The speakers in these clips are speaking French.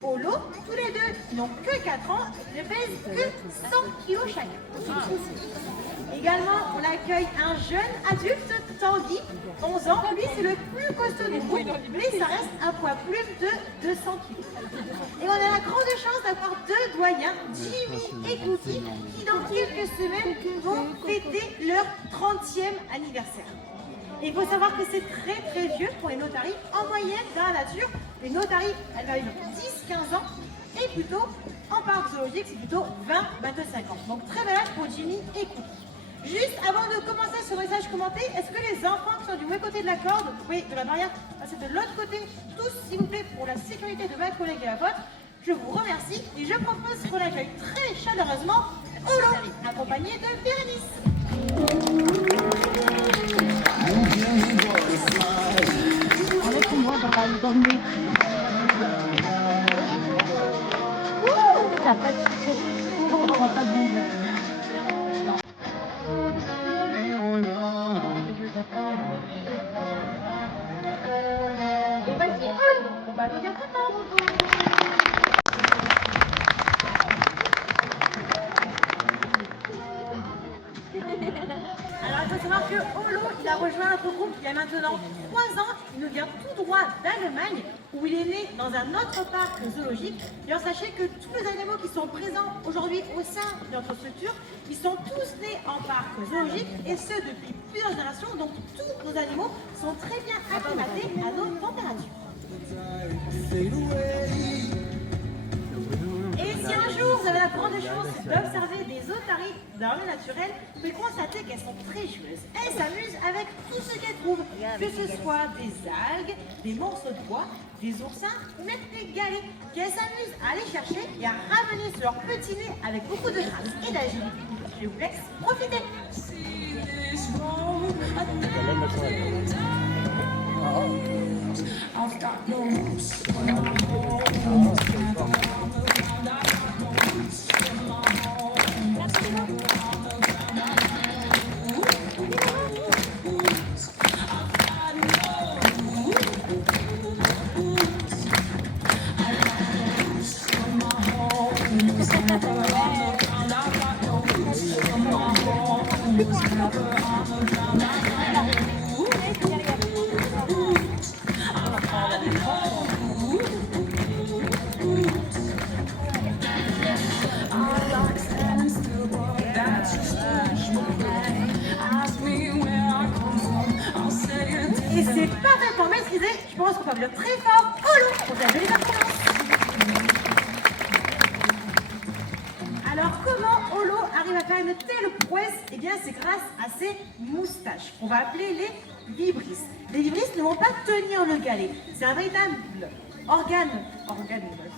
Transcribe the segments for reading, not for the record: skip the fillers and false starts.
Polo, tous les deux, ils n'ont que 4 ans, ne pèsent que 100 kg chacun. Également, on accueille un jeune adulte, Tanguy, 11 ans. Lui, c'est le plus costaud du groupe, mais ça reste un poids plume de 200 kg. Et on a la grande chance d'avoir deux doyens, Jimmy et Cookie, qui dans quelques semaines vont fêter leur 30e anniversaire. Et il faut savoir que c'est très vieux pour les notaries. En moyenne, dans la nature, les notaries, elles va vivre 10-15 ans. Et plutôt, en parc zoologique, c'est plutôt 20-25 ans. Donc très bel âge pour Jimmy et Cookie. Juste avant de commencer ce message commenté, est-ce que les enfants qui sont du mauvais côté de la corde, oui, de la barrière, passer de l'autre côté, tous s'il vous plaît, pour la sécurité de ma collègue et la vôtre, je vous remercie et je propose qu'on accueille très chaleureusement Olo, accompagné de Bérénice. Avec moi dans le nez. Ça passe. On va pas bouger. Et vas-y, on va nous dire content. Alors il faut savoir que Olo, il a rejoint notre groupe il y a maintenant 3 ans. Il nous vient tout droit d'Allemagne où il est né dans un autre parc zoologique. D'ailleurs sachez que tous les animaux qui sont présents aujourd'hui au sein de notre structure, ils sont tous nés en parc zoologique et ce depuis plusieurs générations. Donc tous nos animaux sont très bien acclimatés à nos températures. Et si un jour vous avez la grande chance d'observer des otaries dans le naturel, vous pouvez constater qu'elles sont très joueuses. Elles s'amusent avec tout ce qu'elles trouvent, que ce soit des algues, des morceaux de bois, des oursins ou même des galets, qu'elles s'amusent à aller chercher et à ramener sur leur petit nez avec beaucoup de grâce et d'agilité. Je vous laisse profiter. Et c'est parfaitement maîtrisé, je pense qu'on peut dire très fort Olo pour la jolie performance. Alors comment Olo arrive à faire une telle prouesse? Eh bien c'est grâce à ses moustaches, qu'on va appeler les vibrisses. Les vibrisses ne vont pas tenir le galet, c'est un véritable organe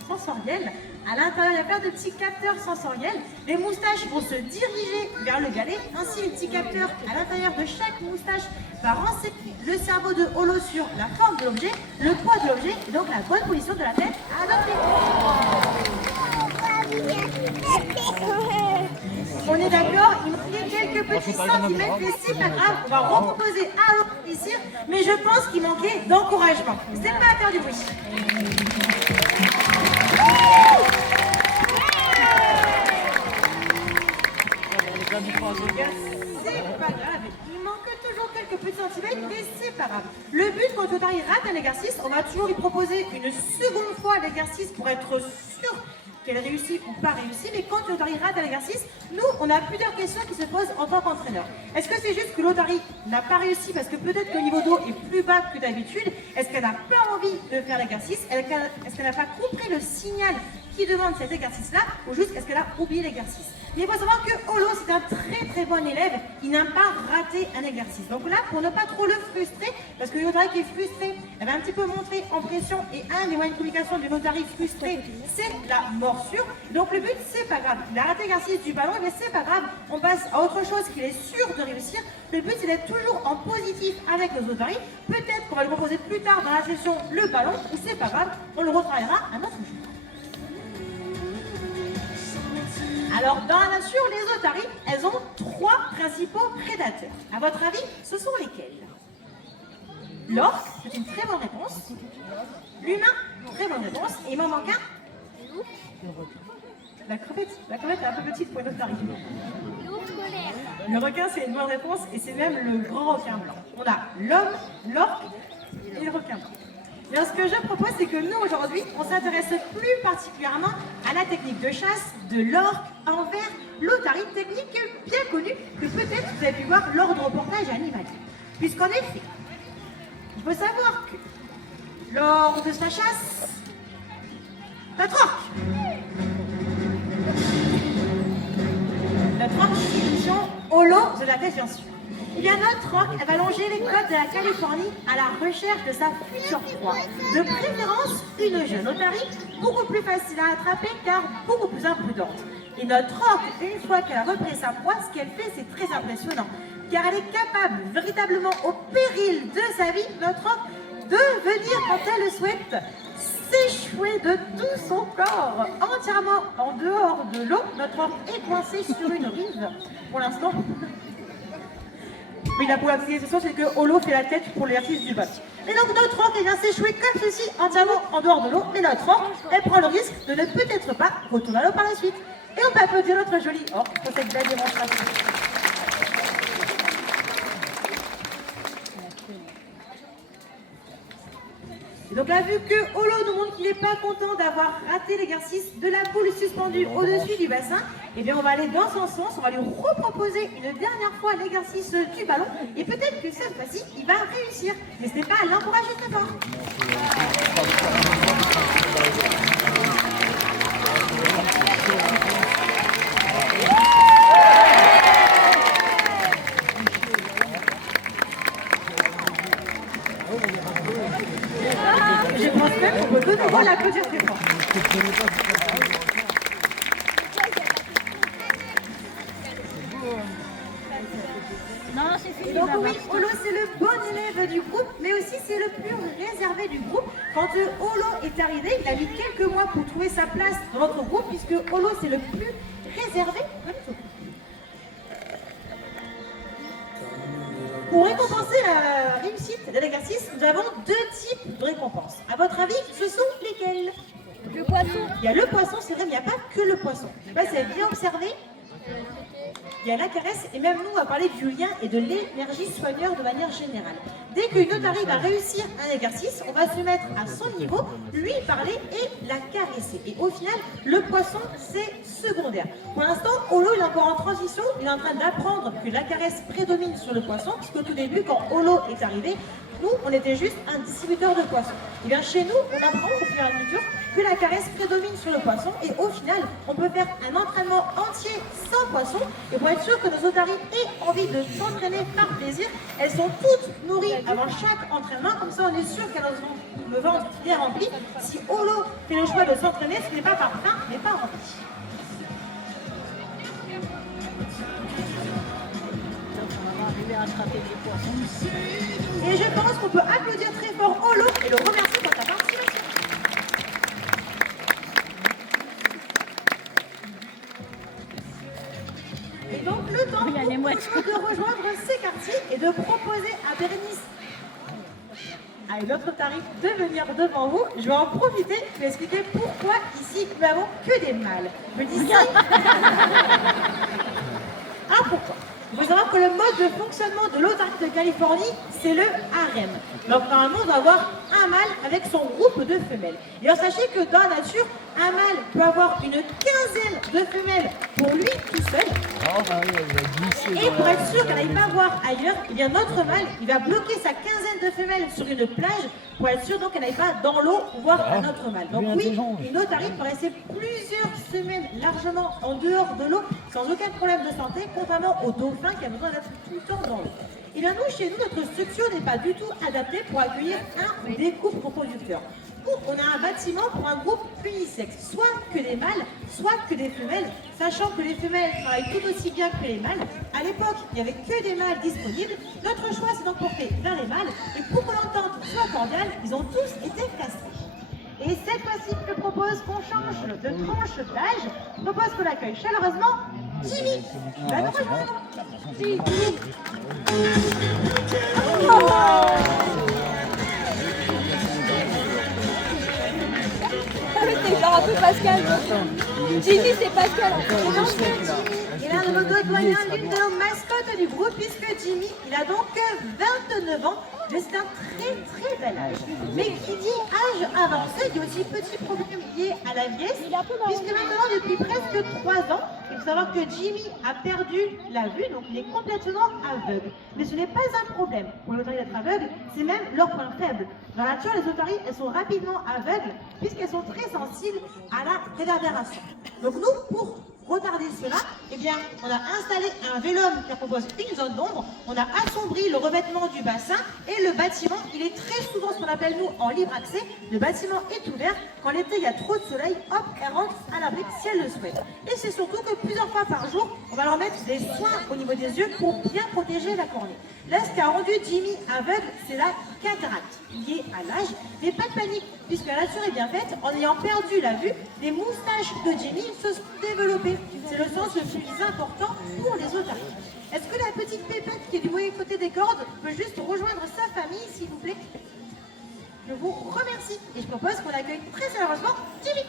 sensoriel. À l'intérieur, il y a plein de petits capteurs sensoriels. Les moustaches vont se diriger vers le galet. Ainsi, les petits capteurs à l'intérieur de chaque moustache va renseigner le cerveau de Olo sur la forme de l'objet, le poids de l'objet et donc la bonne position de la tête à adopter. On est d'accord, il manquait quelques petits centimètres, mais c'est pas grave, on va recomposer à Olo ici, mais je pense qu'il manquait d'encouragement. C'est pas à faire du bruit. C'est pas grave, il manque toujours quelques petits centimètres, mais c'est pas grave. Le but, quand l'otari rate un exercice, on va toujours lui proposer une seconde fois l'exercice pour être sûr qu'elle réussit ou pas réussi, mais quand l'otari rate un exercice, nous, on a plusieurs questions qui se posent en tant qu'entraîneur. Est-ce que c'est juste que l'otari n'a pas réussi parce que peut-être que le niveau d'eau est plus bas que d'habitude? Est-ce qu'elle n'a pas envie de faire l'exercice? Est-ce qu'elle n'a pas compris le signal qui demande cet exercice-là, ou juste est-ce qu'elle a oublié l'exercice? Mais il faut savoir que Olo, c'est un très bon élève, il n'a pas raté un exercice. Donc là, pour ne pas trop le frustrer, parce que l'otari qui est frustré, elle va un petit peu montrer en pression, et un des moyens de communication d'une otari frustrée, c'est la morsure. Donc le but, c'est pas grave. Il a raté l'exercice du ballon, mais c'est pas grave, on passe à autre chose qu'il est sûr de réussir. Le but, c'est d'être toujours en positif avec nos otaries. Peut-être qu'on va lui proposer plus tard dans la session le ballon, ou c'est pas grave, on le retravaillera un autre jour. Alors, dans la nature, les otaries, elles ont 3 principaux prédateurs. À votre avis, ce sont lesquels? L'orque, c'est une très bonne réponse. L'humain, très bonne réponse. Et il m'en manque un, La crevette est un peu petite pour une otarie. L'ours polaire. Le requin, c'est une bonne réponse et c'est même le grand requin blanc. On a l'homme, l'orque et le requin blanc. Bien, ce que je propose, c'est que nous, aujourd'hui, on s'intéresse plus particulièrement à la technique de chasse de l'orque envers l'otarie, technique bien connue que peut-être vous avez pu voir lors de reportages animaliers. Puisqu'en effet, il faut savoir que lors de sa chasse, notre orque, mission Holo de la pêche, bien sûr. Eh bien, notre orque, elle va longer les côtes de la Californie à la recherche de sa future proie. De préférence, une jeune otarie, beaucoup plus facile à attraper car beaucoup plus imprudente. Et notre orque, une fois qu'elle a repris sa proie, ce qu'elle fait, c'est très impressionnant. Car elle est capable, véritablement au péril de sa vie, notre orque, de venir, quand elle le souhaite, s'échouer de tout son corps, entièrement en dehors de l'eau. Notre orque est coincé sur une rive, pour l'instant. Oui, la probabilisation, c'est que Holo fait la tête pour l'exercice du bateau. Et donc notre orque vient s'échouer comme ceci, entièrement en dehors de l'eau. Et notre orque, elle prend le risque de ne peut-être pas retourner à l'eau par la suite. Et on peut applaudir notre jolie orque pour cette belle démonstration. Et donc là, vu que Holo nous montre qu'il n'est pas content d'avoir raté l'exercice de la poule suspendue au-dessus du bassin, eh bien on va aller dans son sens, on va lui reproposer une dernière fois l'exercice du ballon, et peut-être que cette fois-ci, il va réussir. N'hésitez pas à l'encourager très fort. Je pense même qu'on peut de nouveau l'applaudir très fort. Non, c'est fini. Donc oui, Holo c'est le bon élève du groupe, mais aussi c'est le plus réservé du groupe. Quand Holo est arrivé, il a mis quelques mois pour trouver sa place dans notre groupe, puisque Holo c'est le plus réservé de notre groupe. Pour récompenser la réussite de l'exercice, nous avons deux types de récompenses. À votre avis, ce sont lesquels? Le poisson. Il y a le poisson, c'est vrai, mais il n'y a pas que le poisson. Je ne sais pas si vous avez bien observé. Il y a la caresse, et même nous, on va parler du lien et de l'énergie soigneur de manière générale. Dès qu'une otarie va réussir un exercice, on va se mettre à son niveau, lui parler et la caresser. Et au final, le poisson, c'est secondaire. Pour l'instant, Holo, il est encore en transition, il est en train d'apprendre que la caresse prédomine sur le poisson, puisqu'au tout début, quand Holo est arrivé, nous, on était juste un distributeur de poissons. Et bien chez nous, on apprend au fur et à mesure que la caresse prédomine sur le poisson, et au final, on peut faire un entraînement entier sans poisson. Et pour être sûr que nos otaries aient envie de s'entraîner par plaisir, elles sont toutes nourries avant chaque entraînement, comme ça on est sûr qu'elles ont le ventre bien rempli. Si Holo fait le choix de s'entraîner, ce n'est pas par faim, mais par envie. À attraper les poissons. Et je pense qu'on peut applaudir très fort Holo et le remercier pour sa participation. Et donc le temps de rejoindre ces quartiers et de proposer à Bérénice, à une autre tarif, de venir devant vous. Je vais en profiter pour expliquer pourquoi ici nous n'avons que des mâles. Je dis ça. Ah, pourquoi? Il faut savoir que le mode de fonctionnement de l'otarie de Californie, c'est le harem. Donc normalement, on doit avoir un mâle avec son groupe de femelles. Et alors sachez que dans la nature, un mâle peut avoir une quinzaine de femelles pour lui tout seul. Et pour être sûr qu'elle n'aille pas voir ailleurs, eh bien notre mâle, il va bloquer sa quinzaine de femelles sur une plage pour être sûr donc qu'elle n'aille pas dans l'eau pour voir un autre mâle. Donc oui, une otarie peut rester plusieurs semaines largement en dehors de l'eau sans aucun problème de santé, contrairement au dauphin qui a besoin d'être tout le temps dans l'eau. Et bien nous, chez nous, notre structure n'est pas du tout adaptée pour accueillir un ou des couples reproducteurs. Nous, on a un bâtiment pour un groupe unisexe, soit que des mâles, soit que des femelles, sachant que les femelles travaillent tout aussi bien que les mâles. À l'époque, il n'y avait que des mâles disponibles. Notre choix s'est donc porté vers les mâles, et pour que l'entente soit cordiale, ils ont tous été castrés. Et cette fois-ci, je propose qu'on change de tranche d'âge. Je propose qu'on accueille chaleureusement Jimmy. Tu vas nous rejoindre. Jimmy. C'est gentil. un peu Pascal. Jimmy, c'est Pascal. Il est un de nos doyens, l'une de nos mascottes du groupe, puisque Jimmy, il a donc 29 ans, mais c'est un très bel âge. Mais qui dit âge avancé, il y a aussi petit problème lié à la vieillesse, puisque maintenant, depuis presque 3 ans, il faut savoir que Jimmy a perdu la vue, donc il est complètement aveugle. Mais ce n'est pas un problème pour les otaries d'être aveugles, c'est même leur point faible. Dans la nature, les otaries, elles sont rapidement aveugles, puisqu'elles sont très sensibles à la réverbération. Donc nous, pour retarder cela, eh bien, on a installé un vélum qui propose une zone d'ombre, on a assombri le revêtement du bassin et le bâtiment, il est très souvent ce qu'on appelle nous en libre accès, le bâtiment est ouvert, quand l'été il y a trop de soleil, hop, elle rentre à l'abri si elle le souhaite. Et c'est surtout que plusieurs fois par jour, on va leur mettre des soins au niveau des yeux pour bien protéger la cornée. Là, ce qui a rendu Jimmy aveugle, c'est la cataracte liée à l'âge, mais pas de panique, puisque la nature est bien faite, en ayant perdu la vue, les moustaches de Jimmy se sont développées. C'est le sens le plus important pour les otaries. Est-ce que la petite pépette qui est du mauvais côté des cordes peut juste rejoindre sa famille, s'il vous plaît? Je vous remercie et je propose qu'on accueille très sérieusement Jimmy.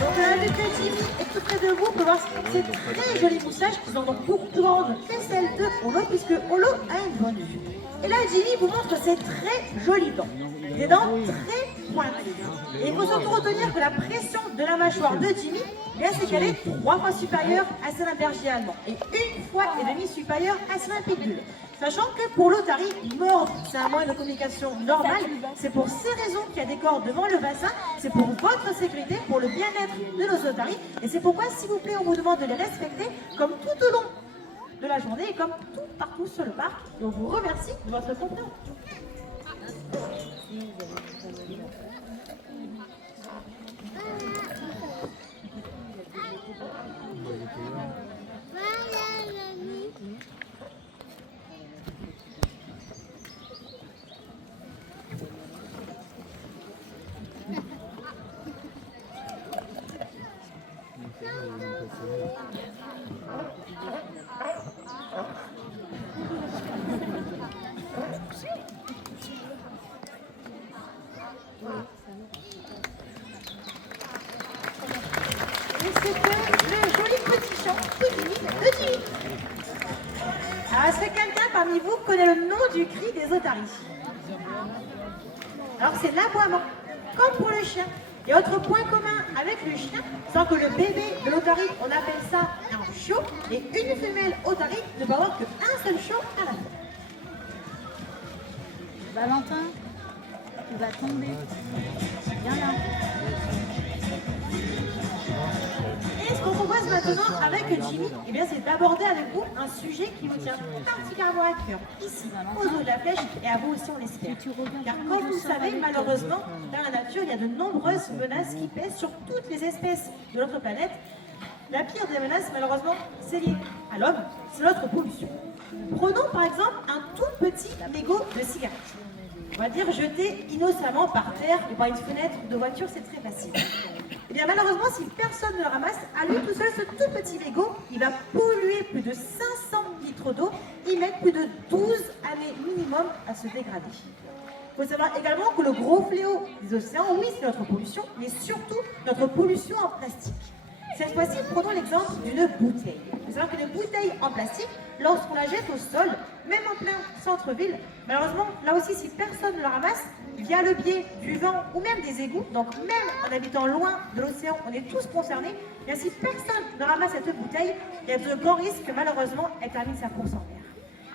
Donc la petite Jimmy est tout près de vous pour voir ces très jolies moustaches qui sont donc beaucoup plus grandes que celles de Holo, puisque Holo a une bonne vue. Et là, Jimmy vous montre ses très jolies dents. Des dents très pointues. Et il faut surtout retenir que la pression de la mâchoire de Jimmy, c'est qu'elle est 3 fois supérieure à celle d'un berger allemand et 1 fois et demie supérieure à celle d'un pitbull. Sachant que pour l'otarie, mordre, c'est un moyen de communication normal. C'est pour ces raisons qu'il y a des cordes devant le bassin. C'est pour votre sécurité, pour le bien-être de nos otaries. Et c'est pourquoi, s'il vous plaît, on vous demande de les respecter comme tout au long de la journée et comme tout partout sur le parc. Et on vous remercie de votre compréhension. Alors, est-ce que quelqu'un parmi vous connaît le nom du cri des otaries? Alors, c'est l'aboiement, comme pour le chien. Et autre point commun avec le chien, c'est que le bébé de l'otarie, on appelle ça un chiot, et une femelle otarie ne peut avoir qu'un seul chiot à la fois. Valentin, tu vas tomber. Viens là. Et ce qu'on propose maintenant avec Jimmy, eh bien, c'est d'aborder avec vous un sujet qui vous tient particulièrement à cœur, ici, aux eaux de la flèche, et à vous aussi on l'espère. Car comme vous le savez, malheureusement, dans la nature, il y a de nombreuses menaces qui pèsent sur toutes les espèces de notre planète. La pire des menaces, malheureusement, c'est lié à l'homme, c'est notre pollution. Prenons par exemple un tout petit mégot de cigarette. On va dire jeté innocemment par terre ou par une fenêtre de voiture, c'est très facile. Et bien malheureusement, si personne ne le ramasse, à lui tout seul, ce tout petit mégot, il va polluer plus de 500 litres d'eau, y mettre plus de 12 années minimum à se dégrader. Il faut savoir également que le gros fléau des océans, oui, c'est notre pollution, mais surtout notre pollution en plastique. Cette fois-ci, prenons l'exemple d'une bouteille. Il faut savoir qu'une bouteille en plastique, lorsqu'on la jette au sol, même en plein centre-ville, malheureusement, là aussi, si personne ne la ramasse, via le biais du vent ou même des égouts, donc même en habitant loin de l'océan, on est tous concernés, et si personne ne ramasse cette bouteille, il y a de grands risques que malheureusement, elle termine sa course en mer.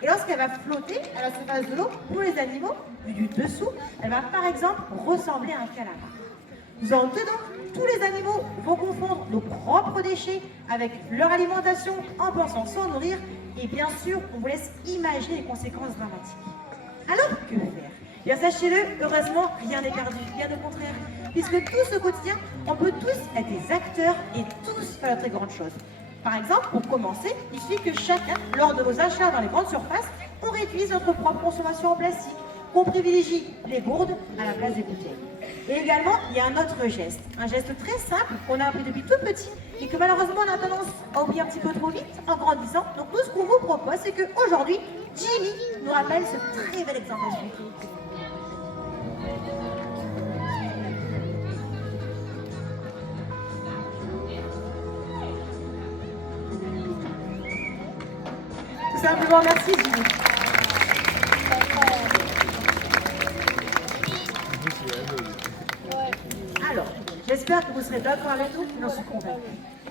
Et lorsqu'elle va flotter à la surface de l'eau, pour les animaux, vu du dessous, elle va par exemple ressembler à un calamar. Nous en tenons, tous les animaux vont confondre nos propres déchets avec leur alimentation en pensant s'en nourrir, et bien sûr, on vous laisse imaginer les conséquences dramatiques. Alors, que faire? Bien sachez-le, heureusement, rien n'est perdu, bien au contraire. Puisque tous au quotidien, on peut tous être des acteurs et tous faire de très grandes choses. Par exemple, pour commencer, il suffit que chacun, lors de nos achats dans les grandes surfaces, on réduise notre propre consommation en plastique, qu'on privilégie les gourdes à la place des bouteilles. Et également, il y a un autre geste. Un geste très simple qu'on a appris depuis tout petit et que malheureusement on a tendance à oublier un petit peu trop vite en grandissant. Donc nous, ce qu'on vous propose, c'est qu'aujourd'hui, Jimmy nous rappelle ce très bel exemple à suivre. Tout simplement, merci Jimmy. Alors, j'espère que vous serez d'accord avec nous, j'en suis convaincue.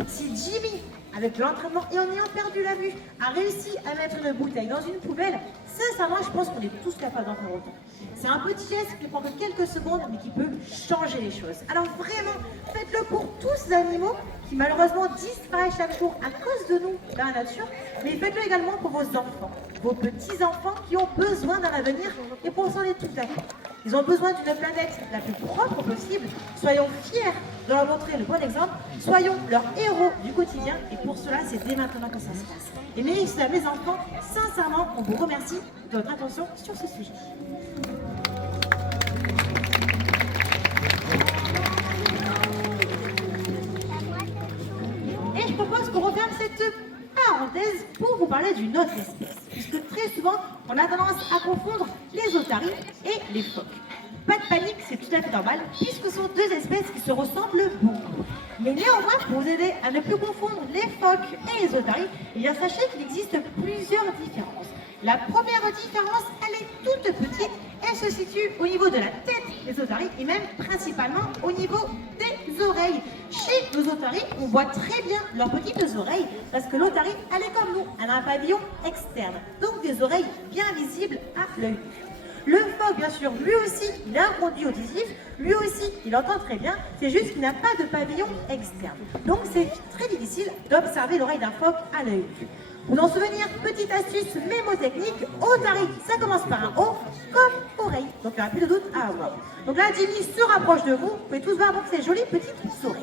Si Jimmy, avec l'entraînement et en ayant perdu la vue, a réussi à mettre une bouteille dans une poubelle, sincèrement, je pense qu'on est tous capables d'en faire autant. C'est un petit geste qui prend que quelques secondes, mais qui peut changer les choses. Alors vraiment, faites-le pour tous ces animaux qui malheureusement disparaissent chaque jour à cause de nous dans la nature, mais faites-le également pour vos enfants, vos petits-enfants qui ont besoin d'un avenir, et pour ça on est tout d'accord. Ils ont besoin d'une planète la plus propre possible. Soyons fiers de leur montrer le bon exemple. Soyons leurs héros du quotidien. Et pour cela, c'est dès maintenant que ça se passe. Et mes enfants, sincèrement, on vous remercie de votre attention sur ce sujet. Et je propose qu'on referme cette parenthèse pour vous parler d'une autre espèce. Puisque très souvent, on a tendance à confondre les otaries et les phoques. Pas de panique, c'est tout à fait normal, puisque ce sont deux espèces qui se ressemblent beaucoup. Mais néanmoins, pour vous aider à ne plus confondre les phoques et les otaries, eh bien sachez qu'il existe plusieurs différences. La première différence, elle est toute petite, elle se situe au niveau de la tête des otaries et même principalement au niveau des oreilles. Chez nos otaries, on voit très bien leurs petites oreilles parce que l'otarie, elle est comme nous, elle a un pavillon externe, donc des oreilles bien visibles à l'œil nu. Le phoque, bien sûr, lui aussi, il a un conduit auditif, lui aussi, il entend très bien, c'est juste qu'il n'a pas de pavillon externe. Donc c'est très difficile d'observer l'oreille d'un phoque à l'œil nu. Pour en souvenir, petite astuce mémotechnique, otarie, ça commence par un O comme oreille, donc il n'y aura plus de doute à avoir. Donc là, Jimmy se rapproche de vous, vous pouvez tous voir donc ces jolies petites oreilles.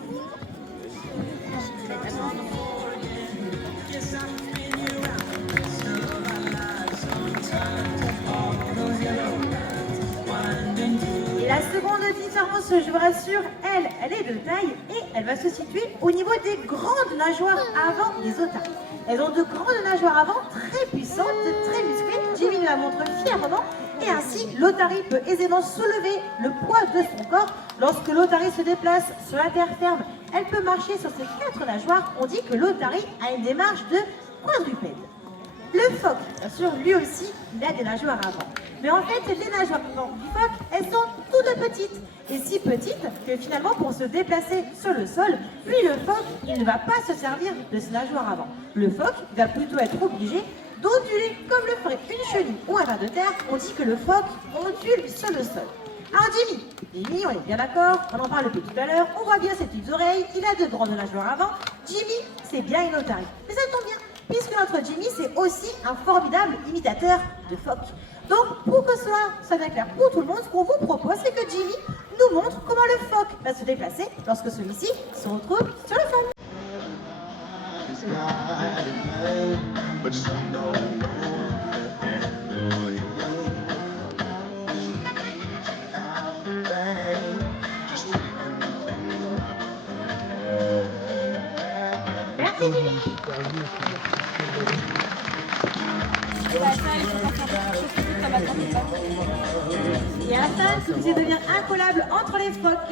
Et la seconde différence, je vous rassure, elle est de taille et elle va se situer au niveau des grandes nageoires avant des otaries. Elles ont de grandes nageoires avant très puissantes, très musclées. Jimmy nous la montre fièrement et ainsi l'otarie peut aisément soulever le poids de son corps. Lorsque l'otarie se déplace sur la terre ferme, elle peut marcher sur ses quatre nageoires. On dit que l'otarie a une démarche de quadrupède. Le phoque, bien sûr, lui aussi, il a des nageoires avant. Mais en fait, les nageoires du phoque, elles sont toutes petites. Et si petites que finalement, pour se déplacer sur le sol, lui, le phoque, il ne va pas se servir de ses nageoires avant. Le phoque va plutôt être obligé d'onduler comme le ferait une chenille ou un ver de terre. On dit que le phoque ondule sur le sol. Alors Jimmy, on est bien d'accord, on en parle depuis tout à l'heure, on voit bien ses petites oreilles, il a de grandes nageoires avant. Jimmy, c'est bien une otarie. Mais ça tombe bien, puisque notre Jimmy, c'est aussi un formidable imitateur de phoque. Donc, pour que cela soit bien clair pour tout le monde, ce qu'on vous propose, c'est que Jimmy nous montre comment le phoque va se déplacer lorsque celui-ci se retrouve sur le sol. Merci Jimmy. Et à la fin, celui-ci devient incollable entre les phoques.